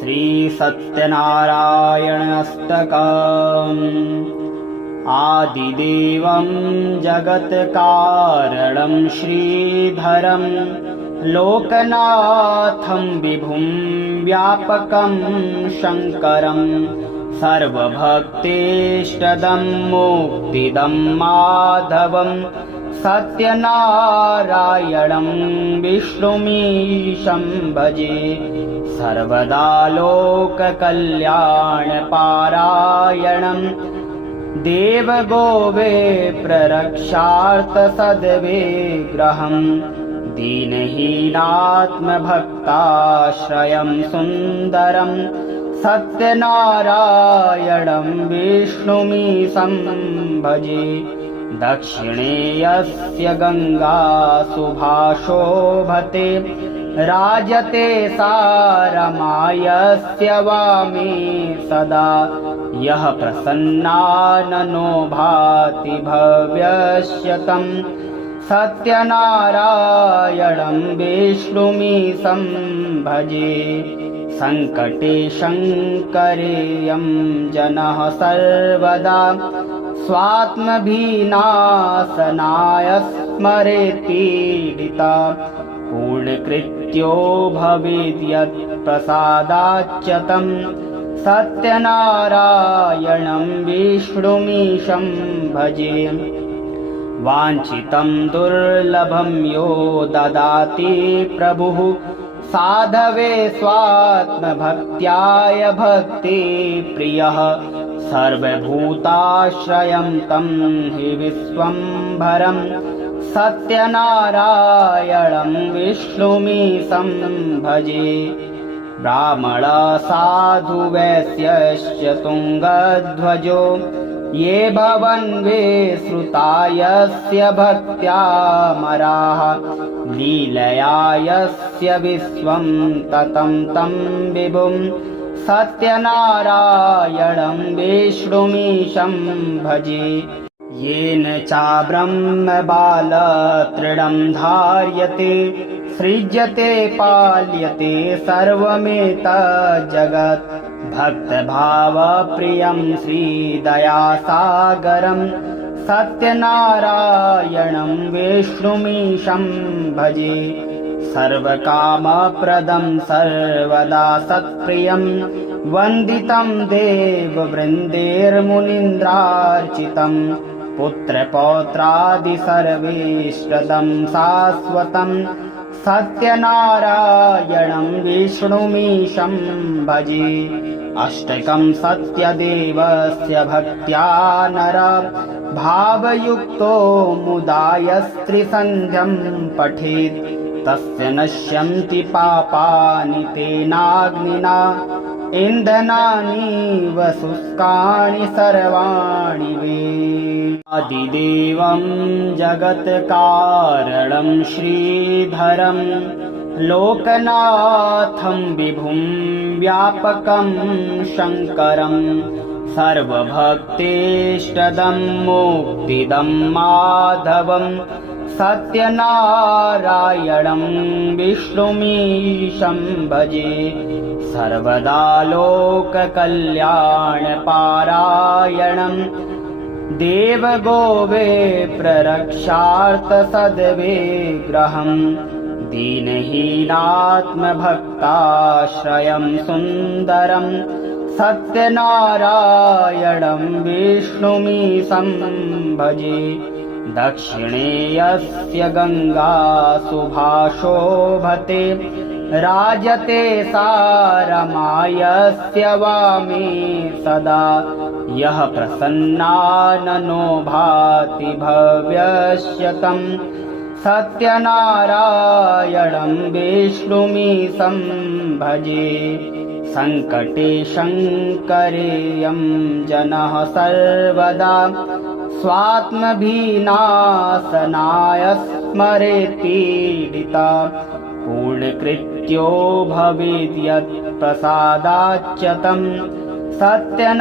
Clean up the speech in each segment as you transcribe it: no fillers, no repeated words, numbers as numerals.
श्री सत्यनारायण अष्टकम्। आदिदेवं जगत्कारणं श्रीधरं लोकनाथं विभुं व्यापकं शङ्करं सर्वभक्तेष्टदं मुक्तिदं माधवं सत्यनारायणं विष्णुमीशं भजे। सर्वदा लोककल्याणपारायणं देवगोवे प्ररक्षार्थसद्विग्रहं दीनहीनात्मभक्ताश्रयं सुन्दरं सत्यनारायणं विष्णुमीशं भजे। दक्षिणे यस्य गंगा सुभाषोभते राजते सा रमायस्य वामे सदा। यः प्रसन्नाननो भाति भव्यस्य तं सत्यनारायणं विष्णुमीशं भजे। संकटे शङ्करेयं जनः सर्वदा स्वात्मभिनाशनाय स्मरेत् पीडिता। पूर्णकृत्यो भवेद् यत् प्रसादाच्च तं सत्यनारायणं विष्णुमीशं भजे। वाञ्छितं दुर्लभं यो ददाति प्रभुः साधवे स्वात्मभक्त्याय भक्तिप्रियः। सर्वभूताश्रयं तं हि विश्वम्भरं सत्यनारायणं विष्णुमीशं भजे। ब्राह्मण साधु वैश्यश्च तुङ्गध्वजो ये भवन्वे श्रुता यस्य भक्त्यामराः। लीलया यस्य विश्वं ततं तं विभुं सत्यनारायणं विष्णुमीशं भजे। येन चाब्रह्मबालतृणं धार्यते सृज्यते पाल्यते सर्वमेतज्जगत्। भक्तभावप्रियं श्रीदयासागरं सत्यनारायणं विष्णुमीशं भजे। सर्वकामप्रदं सर्वदा सत्प्रियं वन्दितं देववृन्दैर्मुनीन्द्रार्चितं। पुत्रपौत्रादि सर्वेष्टदं शाश्वतं सत्यनारायणं विष्णुमीशं भजे। अष्टकं सत्यदेवस्य भक्त्या नरा भावयुक्तो मुदा यस्त्रिसन्ध्यं पठेत् तस्य नश्यन्ति पापानि तेनाग्निना। इन्धनानीव शुष्कानि सर्वाणि वे। आदिदेवं जगत्कारणं श्रीधरं लोकनाथं विभुं व्यापकं शङ्करं सर्वभक्तेष्टदं मुक्तिदं माधवं सत्यनारायणं विष्णुमीशं भजे। सर्वदा लोककल्याणपारायणं देवगोवे प्ररक्षार्थसद्विग्रहं दीनहीनात्मभक्ताश्रयं सुन्दरं सत्यनारायणं विष्णुमीशं भजे। दक्षिणे यस्य गंगा सुभाषोभते राजते सा रमायस्य वामे सदा। यः प्रसन्नाननो भाति भव्यस्य तं सत्यनारायणं विष्णुमीशं भजे। संकटे शङ्करेयं जनः सर्वदा स्वात्मभिनाशनाय स्मरेत् पीडिता। पूर्णकृत्यो भवेद् यत् प्रसादाच्च तं सत्यनारायणं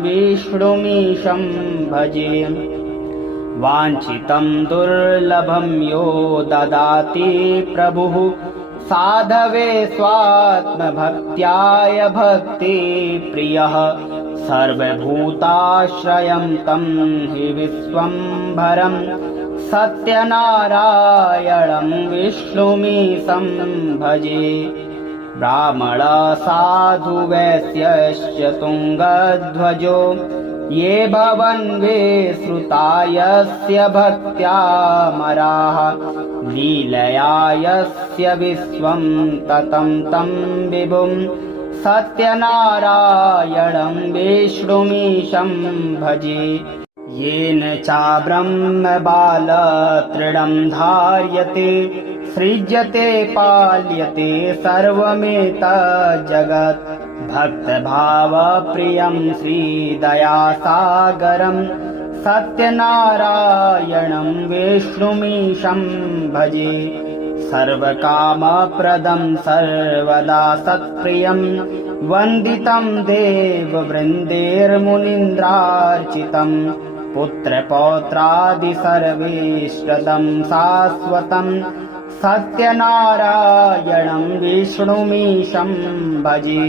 विष्णुमीशं भजे। वाञ्छितं दुर्लभं यो ददाति प्रभुः साधवे स्वात्मभक्त्याय भक्तिप्रियः सर्वभूताश्रयं तं हि विश्वम्भरं सत्यनारायणं विष्णुमीशं भजे। ब्राह्मणसाधु वैश्यश्च तुङ्गध्वजो ये भवन्वे श्रुता यस्य भक्त्यामराः लीलया यस्य विश्वं ततं तं विभुं सत्यनारायणं विष्णुमीशं भजे। येन चाब्रह्मबालतृणं धार्यते सृज्यते पाल्यते सर्वमेतज्जगत् भक्तभावप्रियं श्रीदयासागरं सत्यनारायणं विष्णुमीशं भजे। सर्वकामप्रदं सर्वदा सत्प्रियं वन्दितं देववृन्दैर्मुनीन्द्रार्चितं पुत्रपौत्रादि सर्वेष्टदं शाश्वतं सत्यनारायणं विष्णुमीशं भजे।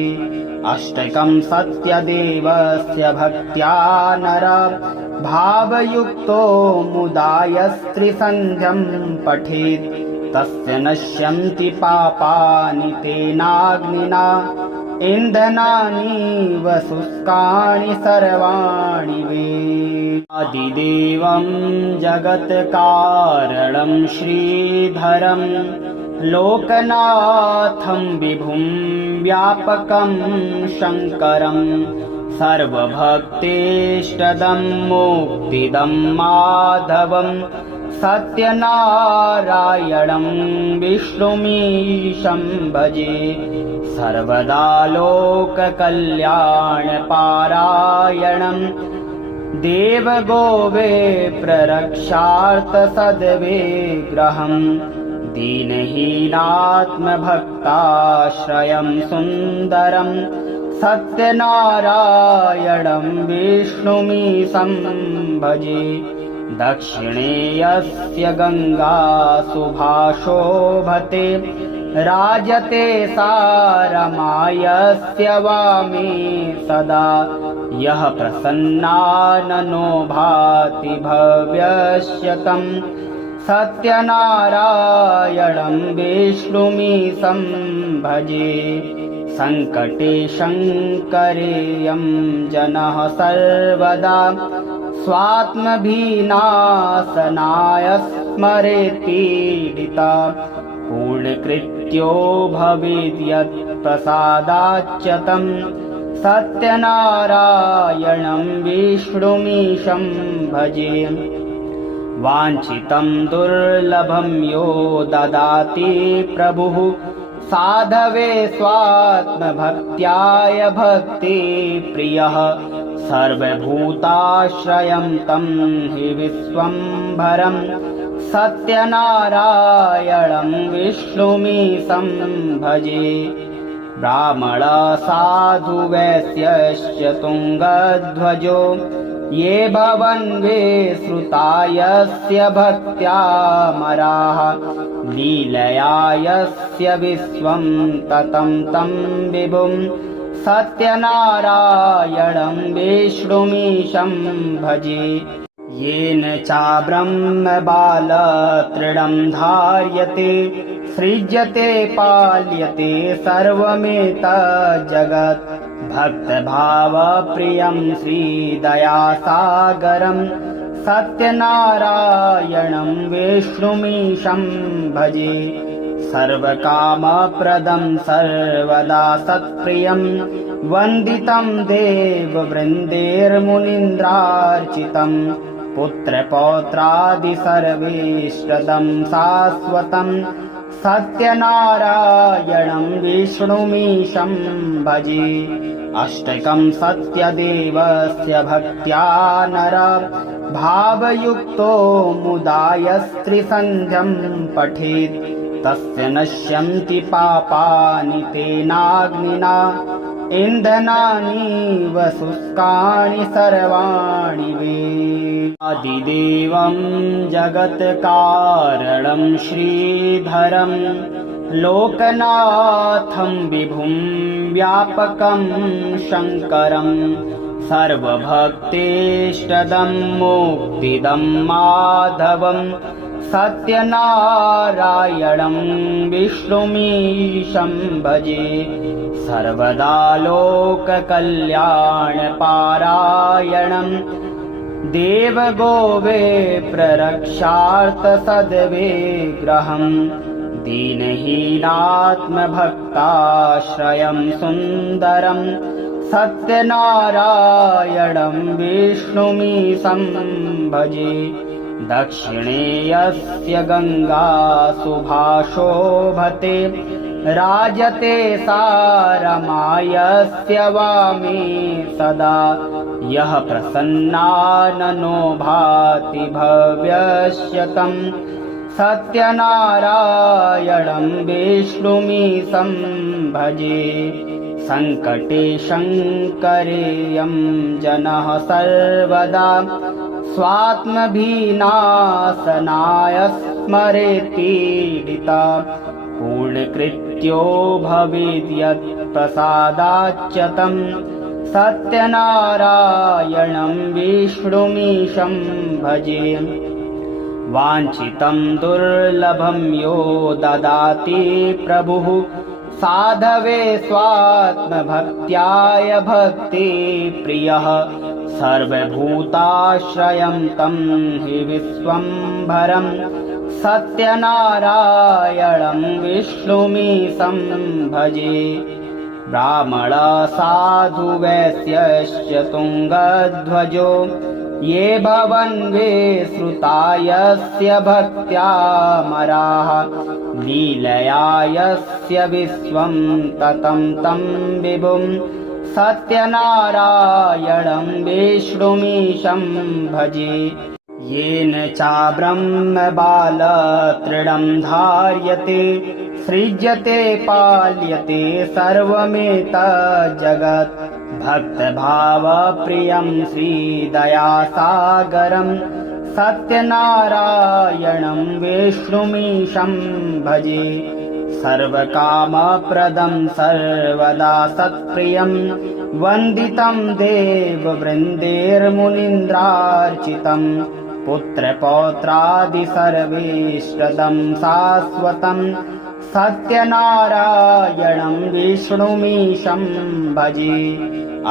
अष्टकं सत्यदेवस्य भक्त्या नर भावयुक्तो मुदा यस्त्रिसन्ध्यं पठेत् तस्य नश्यन्ति पापानि तेनाग्निना इन्धनानीव शुष्कानि सर्वाणि वे। आदिदेवं जगत्कारणं श्रीधरं लोकनाथं विभुं व्यापकं शङ्करं सर्वभक्तेष्टदं मुक्तिदं माधवं सत्यनारायणं विष्णुमीशं भजे। सर्वदा लोककल्याणपारायणं देवगोवे प्ररक्षार्थसद्विग्रहं दीनहीनात्मभक्ताश्रयं सुन्दरं सत्यनारायणं विष्णुमीशं भजे। दक्षिणे यस्य गङ्गा शुभाशोभते राजते सारमायस्य वामे सदा यः प्रसन्नाननो भाति भव्यस्य तं सत्यनारायणं विष्णुमीशं भजे। सङ्कटे शङ्करेयं जनः सर्वदा स्वात्मभिनाशनाय स्मरेत्पीडिता पूर्णकृत्यो भवेद्यत् प्रसादाच्च तं सत्यनारायणं विष्णुमीशं भजे। वाञ्छितं दुर्लभं यो ददाति प्रभुः साधवे स्वात्मभक्त्याय भक्तिप्रियः सर्वभूताश्रयं तं हि विश्वम्भरं सत्यनारायणं विष्णुमीशं भजे। ब्राह्मणसाधु वैश्यश्च तुङ्गध्वजो ये भवन्वे श्रुता यस्य भक्त्यामराः लीलया यस्य विश्वं ततं तं विभुं सत्यनारायणं विष्णुमीशं भजे। येन चाब्रह्मबालतृणं धार्यते सृज्यते पाल्यते सर्वमेतज्जगत् भक्तभावप्रियं श्रीदयासागरं सत्यनारायणं विष्णुमीशं भजे। सर्वकामप्रदं सर्वदा सत्प्रियं वन्दितं देववृन्दैर्मुनीन्द्रार्चितं पुत्रपौत्रादि सर्वेष्टदं शाश्वतं सत्यनारायणं विष्णुमीशं भजे। अष्टकं सत्यदेवस्य भक्त्या नर भावयुक्तो मुदा यस्त्रिसन्ध्यं पठेत् तस्य नश्यन्ति पापानि तेनाग्निना इन्धनानीव शुष्कानि सर्वाणि वे। आदिदेवं जगत्कारणं श्रीधरं लोकनाथं विभुं व्यापकं शङ्करं सर्वभक्तेष्टदं मुक्तिदं माधवं सत्यनारायणं विष्णुमीशं भजे सर्वदा लोककल्याणपारायणं देवगोवे प्ररक्षार्थसद्विग्रहं दीनहीनात्मभक्ताश्रयं सुन्दरं सत्यनारायणं विष्णुमीशं भजे दक्षिणे यस्य गङ्गा सुभाषोभते राजते सारमायस्य वामे सदा यः प्रसन्नाननो भाति भव्यस्य तं सत्यनारायणं विष्णुमीशं भजे सङ्कटे शङ्करेयं जनः सर्वदा स्वात्मभिनाशनाय स्मरेत्पीडिता पूर्णकृत्यो भवेद्यत् प्रसादाच्च तं सत्यनारायणं विष्णुमीशं भजे वाञ्छितं दुर्लभं यो ददाति प्रभुः साधवे स्वात्मभक्त्याय भक्तिप्रियः सर्वभूताश्रयं तं हि विश्वम्भरं सत्यनारायणं विष्णुमीशं भजे ब्राह्मणसाधु वैश्यश्च तुङ्गध्वजो ये भवन्वे श्रुता यस्य भक्त्यामराः लीलया यस्य विश्वं ततं तं विभुं सत्यनारायणं विष्णुमीशं भजे येन चाब्रह्मबालतृणं धार्यते सृज्यते पाल्यते सर्वमेतज्जगत् भक्तभावप्रियं श्रीदयासागरं सत्यनारायणं विष्णुमीशं भजे सर्वकामप्रदं सर्वदा सत्प्रियं वन्दितं देववृन्दैर्मुनीन्द्रार्चितं पुत्रपौत्रादि सर्वेष्टदं शाश्वतं सत्यनारायणं विष्णुमीशं भजे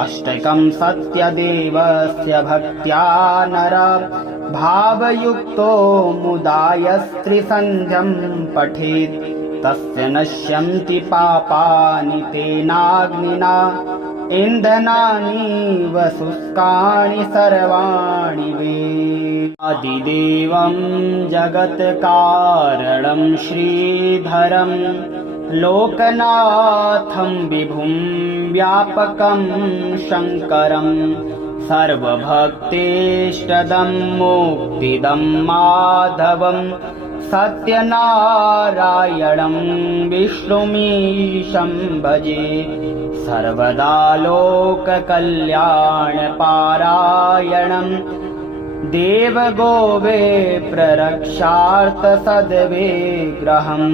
अष्टकं सत्यदेवस्य भक्त्या नर भावयुक्तो मुदाय स्त्रिसन्ध्यं पठेत् तस्य नश्यन्ति पापानि तेनाग्निना इन्धनानीव शुष्कानि सर्वाणि वे आदिदेवं जगत्कारणं श्रीधरं लोकनाथं विभुं व्यापकं शङ्करं सर्वभक्तेष्टदं मुक्तिदं माधवं सत्यनारायणं विष्णुमीशं भजे सर्वदा लोककल्याणपारायणं देवगोवे प्ररक्षार्थसद्विग्रहं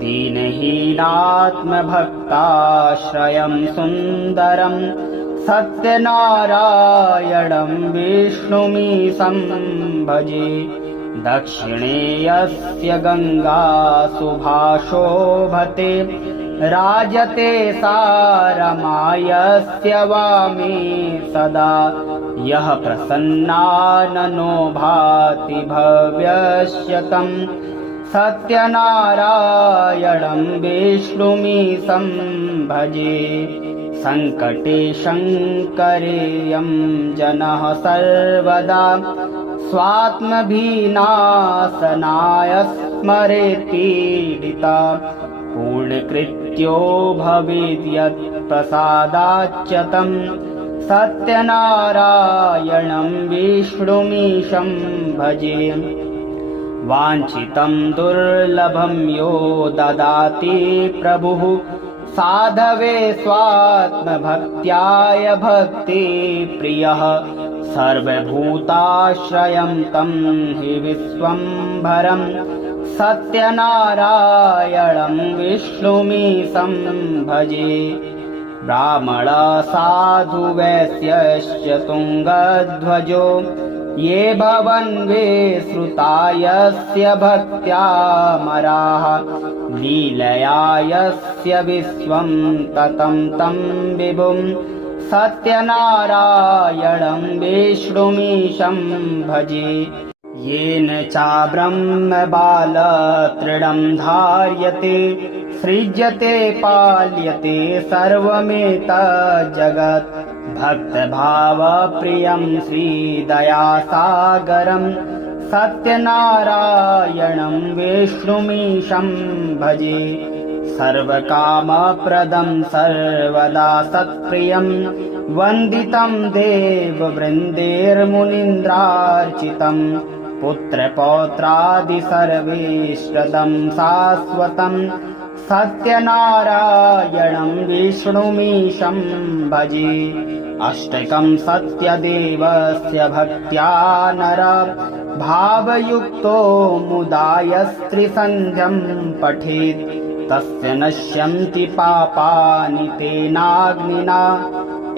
दीनहीनात्मभक्ताश्रयं सुन्दरं सत्यनारायणं विष्णुमीशं भजे दक्षिणे यस्य गङ्गा सुभाषोभते राजते सारमायस्य वामे सदा यः प्रसन्नाननो भाति भव्यस्य तं सत्यनारायणं विष्णुमीशं भजे सङ्कटे शङ्करेयं जनः सर्वदा स्वात्मभिनाशनाय स्मरेत्पीडिता पूर्णकृत्यो भवेद्यत् प्रसादाच्च तं सत्यनारायणं विष्णुमीशं भजे वाञ्छितं दुर्लभं यो ददाति प्रभुः साधवे स्वात्मभक्त्याय भक्तिप्रियः सर्वभूताश्रयं तं हि विश्वम्भरं सत्यनारायणं विष्णुमीशं भजे। ब्राह्मण साधु वैश्यश्च तुङ्गध्वजो ये भवन्वे श्रुता यस्य भक्त्यामराः लीलया यस्य विश्वं ततं तं विभुं सत्यनारायणं विष्णुमीशं भजे। येन चाब्रह्मबालतृणं धार्यते सृज्यते पाल्यते सर्वमेतज्जगत् भक्तभावप्रियं श्रीदयासागरं सत्यनारायणं विष्णुमीशं भजे। सर्वकामप्रदं सर्वदा सत्प्रियं वन्दितं देववृन्दैर्मुनीन्द्रार्चितं पुत्रपौत्रादि सर्वेष्टदं शाश्वतं सत्यनारायणं विष्णुमीशं भजे। अष्टकं सत्यदेवस्य भक्त्या नर भावयुक्तो मुदा यस्त्रिसन्ध्यं पठेत् तस्य नश्यन्ति पापानि तेनाग्निना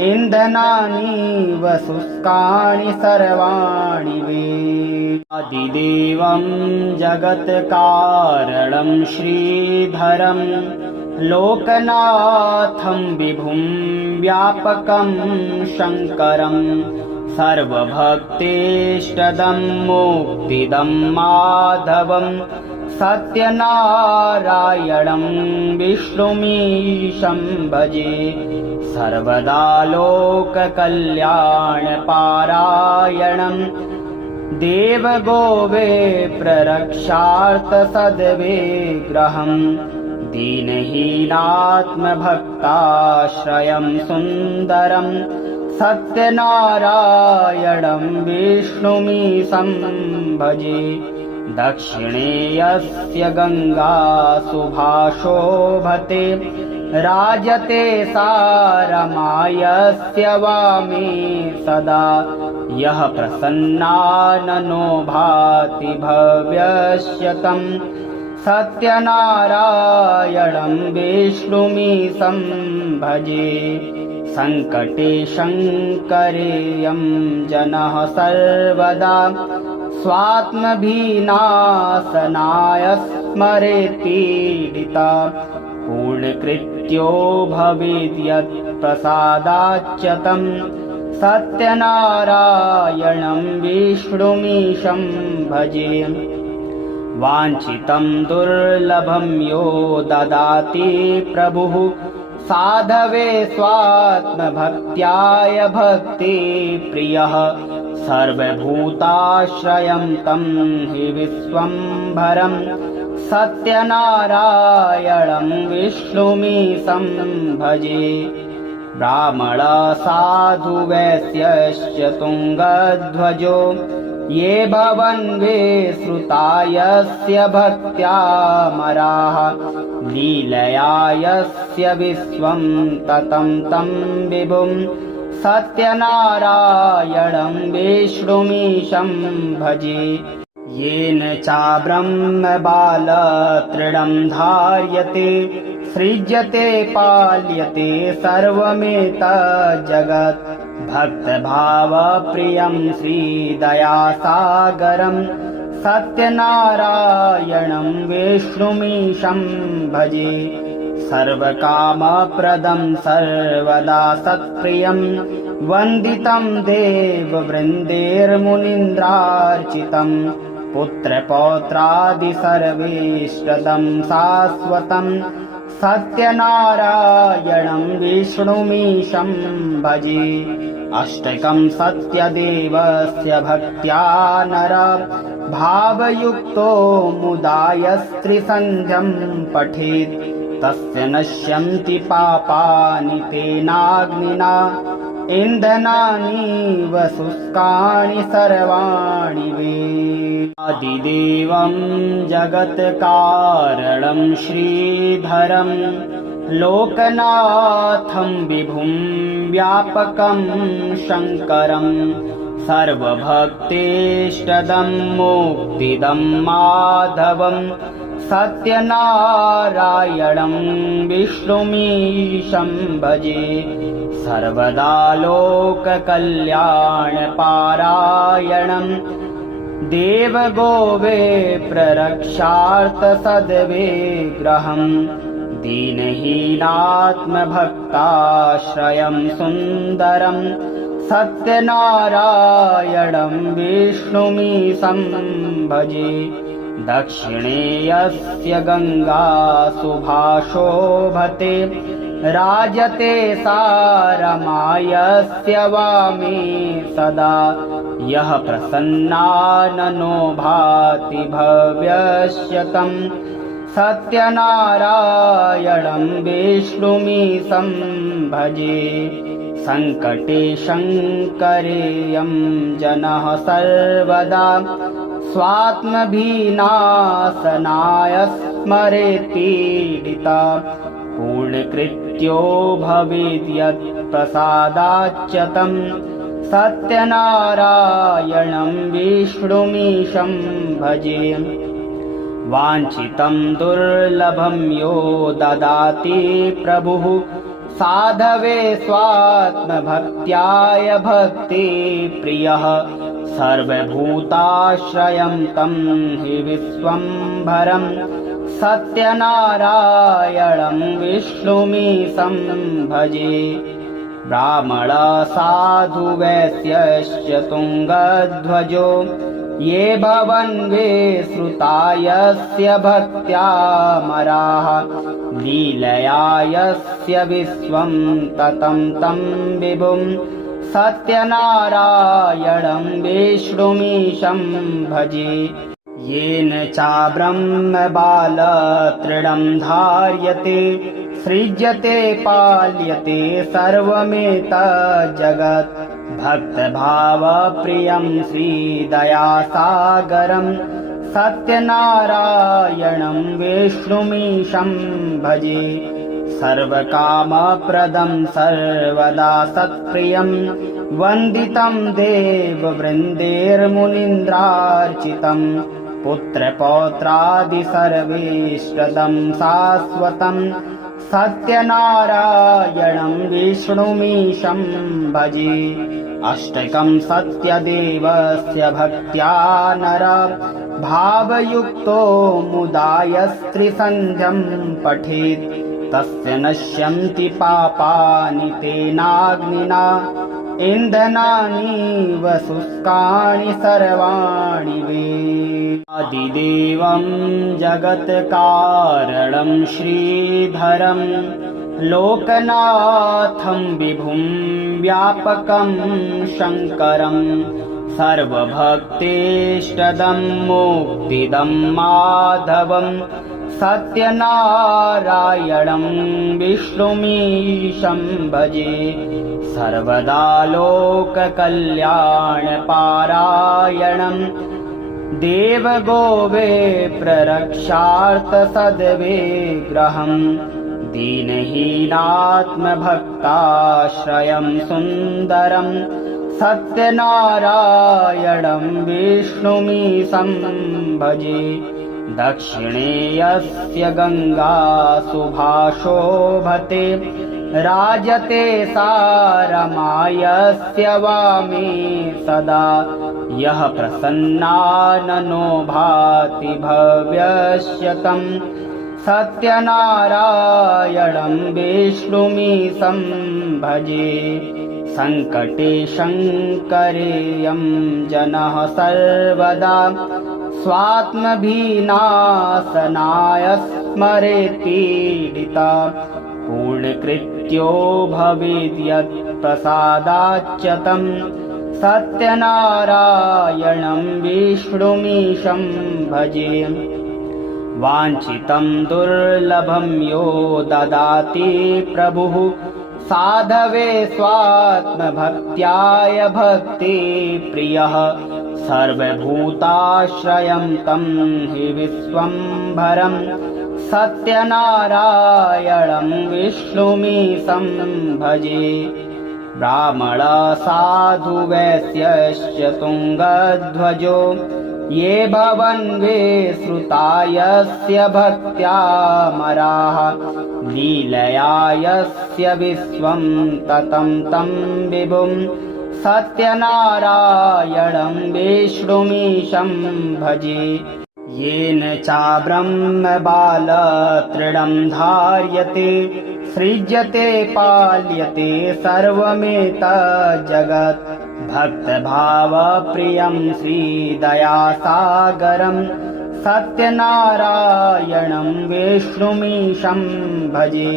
इन्धनानीव शुष्कानि सर्वाणि वे। आदिदेवं जगत्कारणं श्रीधरं लोकनाथं विभुं व्यापकं शङ्करं सर्वभक्तेष्टदं मुक्तिदं माधवं सत्यनारायणं विष्णुमीशं भजे। सर्वदा लोककल्याणपारायणं देवगोवे प्ररक्षार्थसद्विग्रहं दीनहीनात्मभक्ताश्रयं सुन्दरं सत्यनारायणं विष्णुमीशं भजे। दक्षिणे यस्य गङ्गा सुभाषोभते राजते सारमायस्य वामे सदा यः प्रसन्नाननो भाति भव्यस्य तं सत्यनारायणं विष्णुमीशं भजे। सङ्कटे शङ्करेयं जनः सर्वदा स्वात्मभिनाशनाय स्मरेत् पीडिता पूर्णकृत्यो भवेद्यत् प्रसादाच्च तं सत्यनारायणं विष्णुमीशं भजे। वाञ्छितं दुर्लभं यो ददाति प्रभुः साधवे स्वात्मभक्त्याय भक्तिप्रियः सर्वभूताश्रयं तं हि विश्वम्भरं सत्यनारायणं विष्णुमीशं भजे। ब्राह्मण साधु वैश्यश्च तुङ्गध्वजो ये भवन्वे श्रुता यस्य भक्त्यामराः लीलया यस्य विश्वं ततं तं विभुं सत्यनारायणं विष्णुमीशं भजे। येन चाब्रह्मबालतृणं धार्यते सृज्यते पाल्यते सर्वमेतज्जगत् भक्तभावप्रियं श्रीदयासागरं सत्यनारायणं विष्णुमीशं भजे। सर्वकामप्रदं सर्वदा सत्प्रियं वन्दितं देववृन्दैर्मुनीन्द्रार्चितं पुत्रपौत्रादि सर्वेष्टदं शाश्वतं सत्यनारायणं विष्णुमीशं भजे। अष्टकं सत्यदेवस्य भक्त्या नर भावयुक्तो मुदा यस्त्रिसन्ध्यं पठेत् तस्य नश्यन्ति पापानि तेनाग्निना इन्धनानीव शुष्कानि सर्वाणि वे। आदिदेवं जगत्कारणं श्रीधरं लोकनाथं विभुं व्यापकं शङ्करं सर्वभक्तेष्टदं मुक्तिदं माधवं सत्यनारायणं विष्णुमीशं भजे सर्वदा लोककल्याणपारायणं देवगोवे प्ररक्षार्थसद्विग्रहं दीनहीनात्मभक्ताश्रयं सुन्दरं सत्यनारायणं विष्णुमीशं भजे दक्षिणे यस्य गङ्गा सुभाषोभते राजते सारमायस्य वामे सदा यः प्रसन्नाननो भाति भव्यस्य तं सत्यनारायणं विष्णुमीशं भजे सङ्कटे शङ्करेयं जनः सर्वदा स्वात्मभिनाशनाय स्मरेत्पीडिता पूर्णकृत्यो भवेद्यत् प्रसादाच्च तं सत्यनारायणं विष्णुमीशं भजे वाञ्छितं दुर्लभं यो ददाति प्रभुः साधवे स्वात्मभक्त्याय भक्तिप्रियः सर्वभूताश्रयं तं हि विश्वम्भरं सत्यनारायणं विष्णुमीशं भजे ब्राह्मणसाधु वैश्यश्च तुङ्गध्वजो ये भवन्वे श्रुता यस्य भक्त्यामराः लीलया यस्य विश्वं ततं तं विभुं सत्यनारायणं विष्णुमीशं भजे येन चाब्रह्मबालतृणं धार्यते सृज्यते पाल्यते सर्वमेतज्जगत् भक्तभावप्रियं श्रीदयासागरं सत्यनारायणं विष्णुमीशं भजे सर्वकामप्रदं सर्वदा सत्प्रियं वन्दितं देववृन्दैर्मुनीन्द्रार्चितं पुत्रपौत्रादि सर्वेष्टदं शाश्वतं सत्यनारायणं विष्णुमीशं भजे अष्टकं सत्यदेवस्य भक्त्या नर भावयुक्तो मुदा यस्त्रिसन्ध्यं पठेत् तस्य नश्यन्ति पापानि तेनाग्निना इन्धनानीव शुष्कानि सर्वाणि वे आदिदेवं जगत्कारणं श्रीधरं लोकनाथं विभुं व्यापकं शङ्करं सर्वभक्तेष्टदं मुक्तिदं माधवं सत्यनारायणं विष्णुमीशं भजे सर्वदा लोककल्याणपारायणं देवगोवे प्ररक्षार्थसद्विग्रहं दीनहीनात्मभक्ताश्रयं सुन्दरं सत्यनारायणं विष्णुमीशं भजे दक्षिणे यस्य गङ्गा सुभाषोभते राजते सारमायस्य वामे सदा यः प्रसन्नाननो भाति भव्यस्य तं सत्यनारायणं विष्णुमीशं भजे सङ्कटे शङ्करेयं जनः सर्वदा स्वात्मभिनाशनाय स्मरेत्पीडिता पूर्णकृत्यो भवेद्यत् प्रसादाच्च तं सत्यनारायणं विष्णुमीशं भजे वाञ्छितं दुर्लभं यो ददाति प्रभुः साधवे स्वात्मभक्त्याय भक्तिप्रियः सर्वभूताश्रयं तं हि विश्वम्भरं सत्यनारायणं विष्णुमीशं भजे ब्राह्मण साधु वैश्यश्च तुङ्गध्वजो ये भवन्वे श्रुता यस्य भक्त्यामराः लीलया यस्य विश्वं ततं तं विभुं सत्यनारायणं विष्णुमीशं भजे। येन चाब्रह्मबालतृणं धार्यते सृज्यते पाल्यते सर्वमेतज्जगत् भक्तभावप्रियं श्रीदयासागरं सत्यनारायणं विष्णुमीशं भजे।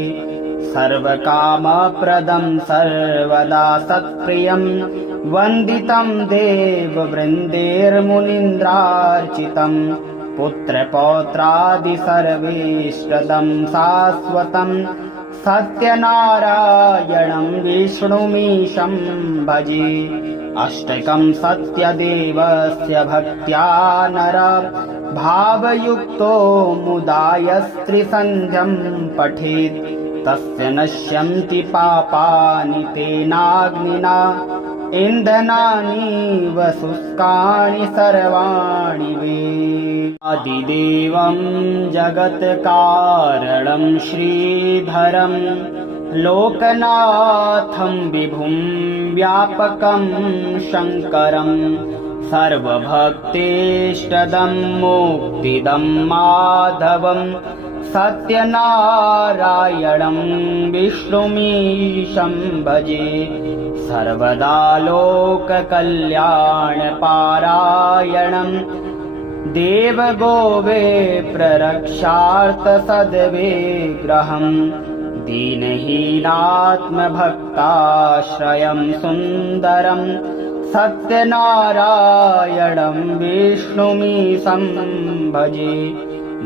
सर्वकामप्रदं सर्वदा सत्प्रियं वन्दितं देववृन्देर्मुनीन्द्रार्चितं पुत्रपौत्रादि सर्वेष्टदं शाश्वतं सत्यनारायणं विष्णुमीशं भजे। अष्टकं सत्यदेवस्य भक्त्या नर भावयुक्तो मुदा यस्त्रिसन्ध्यं पठेत् तस्य नश्यन्ति पापानि तेनाग्निना इन्धनानीव शुष्कानि सर्वाणि वे। आदिदेवं जगत्कारणं श्रीधरं लोकनाथं विभुं व्यापकं शङ्करं सर्वभक्तेष्टदं मुक्तिदं माधवं सत्यनारायणं विष्णुमीशं भजे। सर्वदा लोककल्याणपारायणं देवगोवे प्ररक्षार्थसद्विग्रहं दीनहीनात्मभक्ताश्रयं सुन्दरं सत्यनारायणं विष्णुमीशं भजे।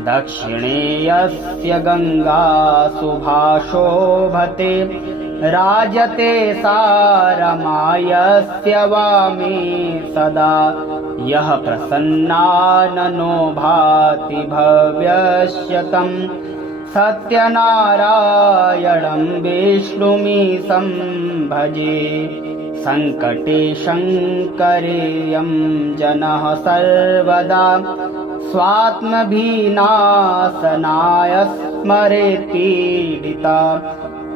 दक्षिणे यस्य गङ्गा सुभाषोभते राजते सा रमा यस्य वामे सदा यः प्रसन्नाननो भाति भव्यस्य तं सत्यनारायणं विष्णुमीशं भजे। सङ्कटे शङ्करेयं जनः सर्वदा स्वात्मभिनाशनाय स्मरेत्पीडिता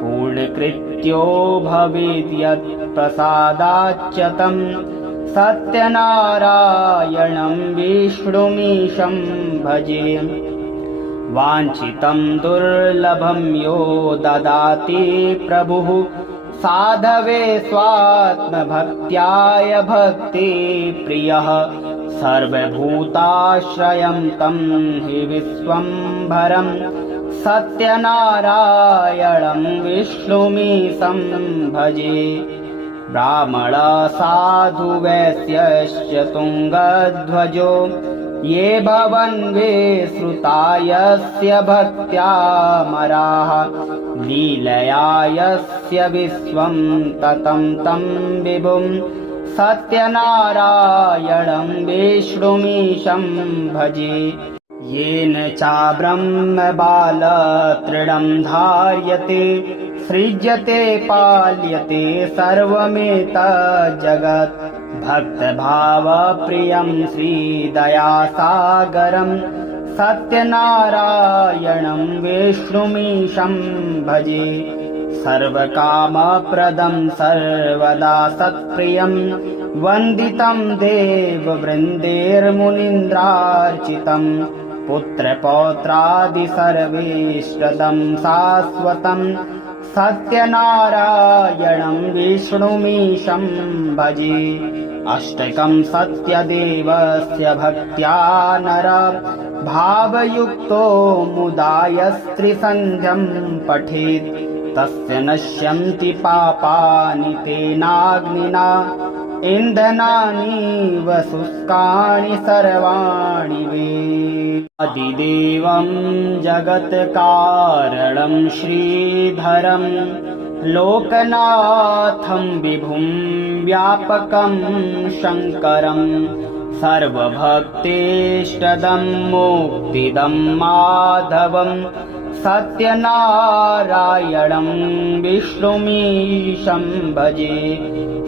पूर्णकृत्यो भवेद् यत् प्रसादाच्च तं सत्यनारायणं विष्णुमीशं भजे। वाञ्छितं दुर्लभं यो ददाति प्रभुः साधवे स्वात्मभक्त्याय भक्तिप्रियः सर्वभूताश्रयं तं हि विश्वम्भरं सत्यनारायणं विष्णुमीशं भजे। ब्राह्मण साधु वैश्यश्च तुङ्गध्वजो ये भवन्वे श्रुता यस्य भक्त्यामराः लीलया यस्य विश्वं ततं तं विभुं सत्यनारायणं विष्णुमीशं भजे। येन चाब्रह्मबालतृणं धार्यते सृज्यते पाल्यते सर्वमेतज्जगत् भक्तभावप्रियं श्रीदयासागरं सत्यनारायणं विष्णुमीशं भजे। सर्वकामप्रदं सर्वदा सत्प्रियं वन्दितं देववृन्देर्मुनीन्द्रार्चितं पुत्रपौत्रादि सर्वेष्टदं शाश्वतं सत्यनारायणं विष्णुमीशं भजे। अष्टकं सत्यदेवस्य भक्त्या नर भावयुक्तो मुदा यस्त्रिसन्ध्यं पठेत् तस्य नश्यन्ति पापानि तेनाग्निना इन्धनानीव शुष्कानि सर्वाणि वे। आदिदेवं जगत्कारणं श्रीधरं लोकनाथं विभुं व्यापकं शङ्करं सर्वभक्तेष्टदं मुक्तिदं माधवं सत्यनारायणं विष्णुमीशं भजे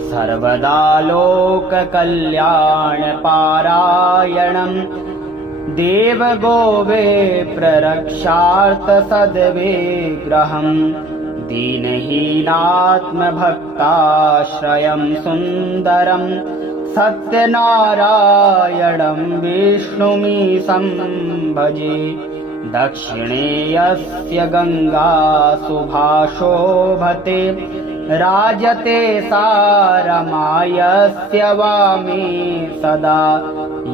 सर्वदा लोककल्याणपारायणं देवगोविप्ररक्षार्थसद्विग्रहं दीनहीनात्मभक्ताश्रयं सुन्दरं सत्यनारायणं विष्णुमीशं भजे दक्षिणे यस्य गंगा सुभाषोभते राजते सारमायस्य वामे सदा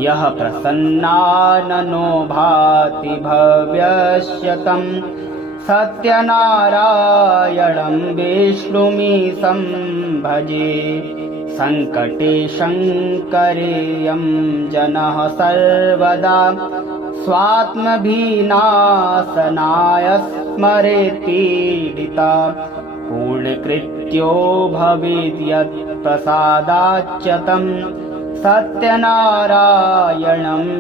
यः प्रसन्नाननो भाति भव्यस्य तं सत्यनारायणं विष्णुमीशं भजे संकटे शङ्करेयं जनः सर्वदा स्वात्मभिनाशनाय स्मरेत्पीडिता पूर्णकृत्यो भवेद् यत् प्रसादाच्च तं सत्यनारायणं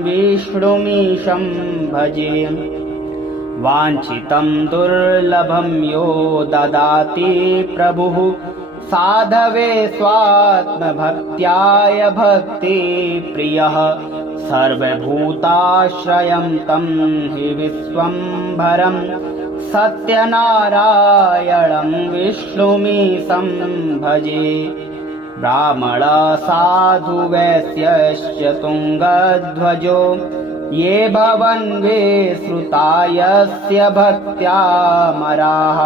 विष्णुमीशं भजे वाञ्छितं दुर्लभं यो ददाति प्रभुः साधवे स्वात्मभक्त्याय भक्तिप्रियः सर्वभूताश्रयं तं हि विश्वम्भरं सत्यनारायणं विष्णुमीशं भजे ब्राह्मणसाधु वैश्यश्च तुङ्गध्वजो ये भवन्वे श्रुता यस्य भक्त्यामराः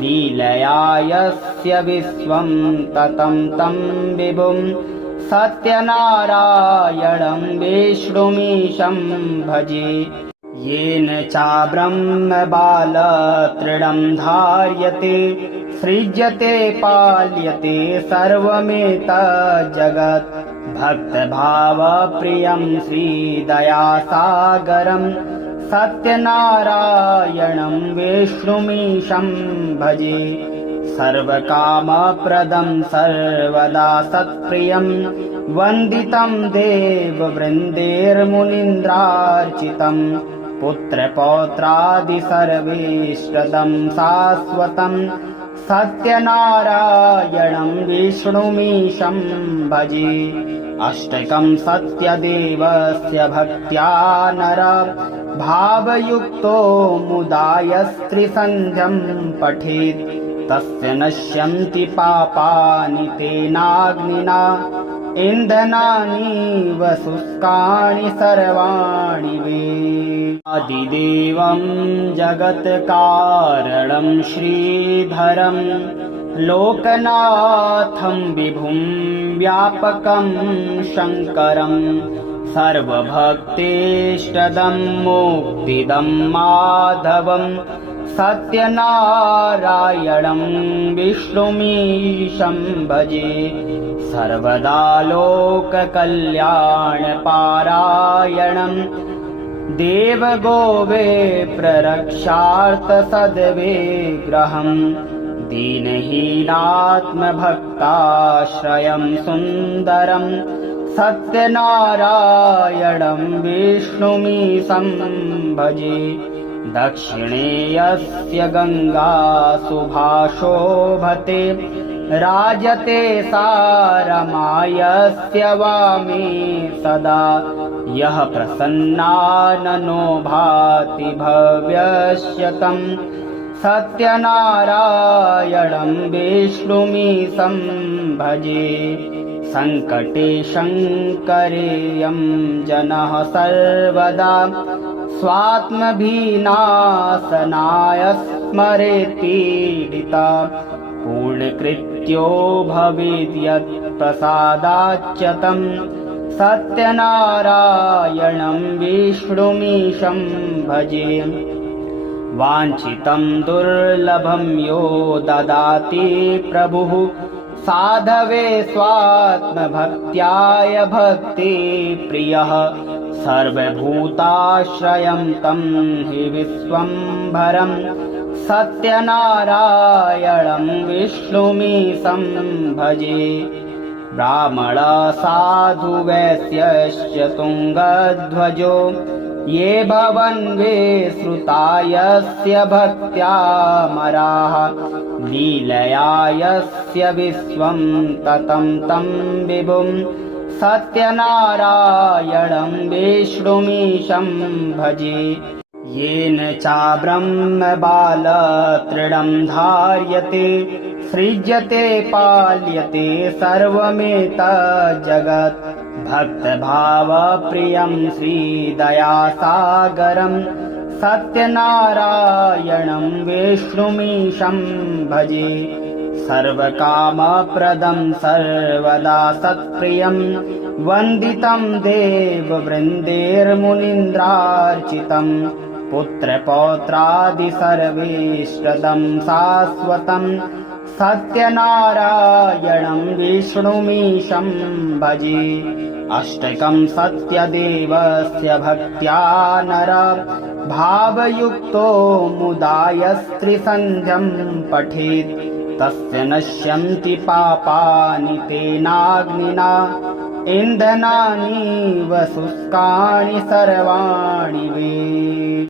लीलया यस्य विश्वं ततं तं विभुं सत्यनारायणं विष्णुमीशं भजे येन चाब्रह्मबालतृणं धार्यते सृज्यते पाल्यते सर्वमेतज्जगत् भक्तभावप्रियं श्रीदयासागरं सत्यनारायणं विष्णुमीशं भजे सर्वकामप्रदं सर्वदा सत्प्रियं वन्दितं देववृन्दैर्मुनीन्द्रार्चितं पुत्रपौत्रादि सर्वेष्टदं शाश्वतं सत्यनारायणं विष्णुमीशं भजे अष्टकं सत्यदेवस्य भक्त्या नर भावयुक्तो मुदा यस्त्रिसन्ध्यं पठेत् तस्य नश्यन्ति पापानि तेनाग्निना इन्धनानीव शुष्कानि सर्वाणि वे आदिदेवं जगत्कारणं श्रीधरं लोकनाथं विभुं व्यापकं शङ्करं सर्वभक्तेष्टदं मुक्तिदं माधवं सत्यनारायणं विष्णुमीशं भजे सर्वदा लोककल्याणपारायणं देवगोविप्ररक्षार्थसद्विग्रहं दीनहीनात्मभक्ताश्रयं सुन्दरं सत्यनारायणं विष्णुमीशं भजे दक्षिणे यस्य गंगा सुभाषोभते राजते सारमायस्य वामे सदा यः प्रसन्नाननो भाति भव्यस्य तं सत्यनारायणं विष्णुमीशं भजे संकटे शङ्करेयं जनः सर्वदा स्वात्मभिनाशनाय स्मरेत्पीडिता पूर्णकृत्यो भवेद् यत् प्रसादाच्च तं सत्यनारायणं विष्णुमीशं भजे वाञ्छितं दुर्लभं यो ददाति प्रभुः साधवे स्वात्मभक्त्याय भक्तिप्रियः सर्वभूताश्रयं तं हि विश्वम्भरं सत्यनारायणं विष्णुमीशं भजे ब्राह्मणसाधु वैश्यश्च तुङ्गध्वजो ये भवन्वे श्रुता यस्य भक्त्यामराः लीलया यस्य विश्वं ततं तं विभुं सत्यनारायणं विष्णुमीशं भजे। येन चाब्रह्मबालतृणं धार्यते सृज्यते पाल्यते सर्वमेतज्जगत् भक्तभावप्रियं श्रीदयासागरं सत्यनारायणं विष्णुमीशं भजे। सर्वकामप्रदं सर्वदा सत्प्रियं वन्दितं देववृन्देर्मुनीन्द्रार्चितं पुत्रपौत्रादि सर्वेष्टदं शाश्वतं सत्यनारायणं विष्णुमीशं भजे। अष्टकं सत्यदेवस्य भक्त्या नर भावयुक्तो मुदा यस्त्रिसन्ध्यं पठेत् तस्य नश्यन्ति पापानि तेनाग्निना इन्धनानि शुष्कानि सर्वाणि वे।